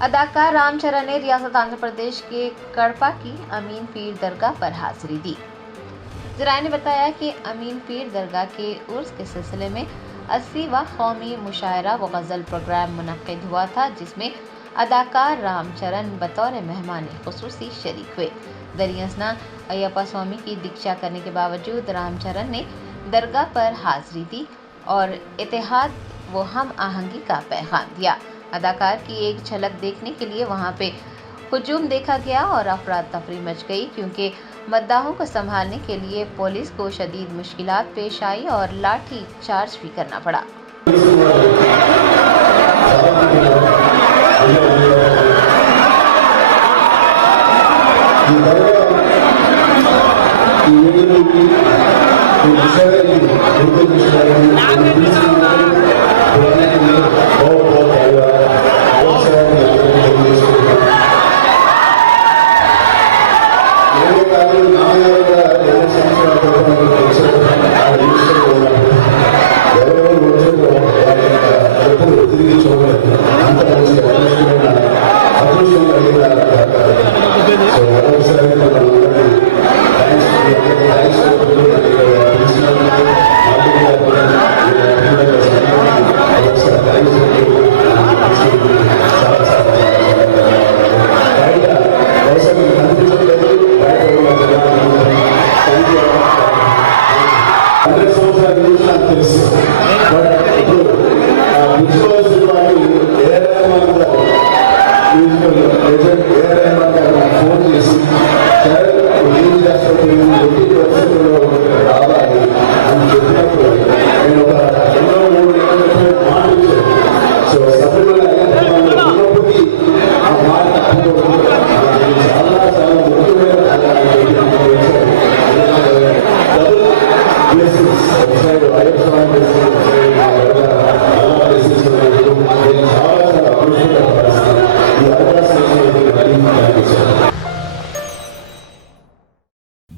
अदाकार रामचरण ने रियासत आंध्र प्रदेश के कड़पा की अमीन पीर दरगाह पर हाजिरी दी। जराये ने बताया कि अमीन पीर दरगाह के उर्स के सिलसिले में 80वां कौमी मुशायरा व गज़ल प्रोग्राम मुनक्किद हुआ था, जिसमें अदाकार रामचरण बतौर मेहमान खुसूसी शरीक हुए। दरियासना अयप्पा स्वामी की दीक्षा करने के बावजूद रामचरण ने दरगाह पर हाजिरी दी और इत्तेहाद व हम आहंगी का पैगाम दिया। अदाकार की एक झलक देखने के लिए वहां पे हुजूम देखा गया और अफरा तफरी मच गई, क्योंकि मद्दाहों को संभालने के लिए पुलिस को शदीद मुश्किलात पेश आई और लाठी चार्ज भी करना पड़ा।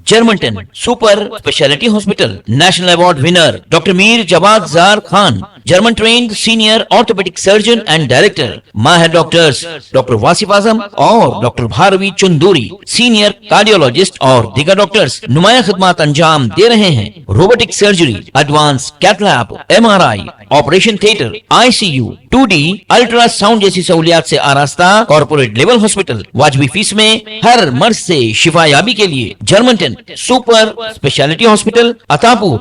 Germanten super speciality hospital national award winner doctor Mir Jawad Zar Khan, German trained senior orthopaedic surgeon and director, माहिर डॉक्टर्स डॉक्टर वासिफ आजम और doctor Bharavi Chanduri, senior cardiologist और दीगर डॉक्टर्स नुमाया खिदमत अंजाम दे रहे हैं। Robotic surgery, advance cath lab, MRI, operation theatre, ICU, 2D ultrasound जैसी सहूलियात से आरास्ता कॉर्पोरेट लेवल हॉस्पिटल। वाजबी फीस में हर मर्ज से शिफायाबी के लिए Germanton super speciality hospital, Attapur.